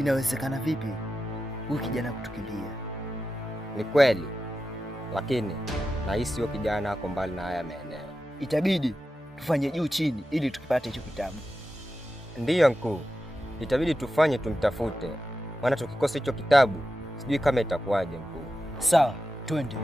Inawezekana vipi huyu kijana kutukimbia? Ni kweli, lakini nahisi huyo kijana ako mbali na haya maeneo. Itabidi tufanye juu chini ili tukipate hicho kitabu. Ndiyo mkuu, itabidi tufanye tumtafute, maana tukikosa hicho kitabu sijui kama itakuwaje mkuu. Sawa, twende.